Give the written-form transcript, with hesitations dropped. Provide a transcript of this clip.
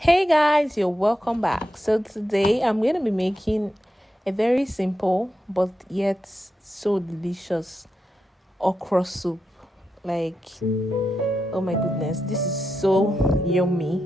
Hey guys, you're welcome back. So today I'm going to be making a very simple but yet so delicious okra soup. Like, oh my goodness, this is so yummy.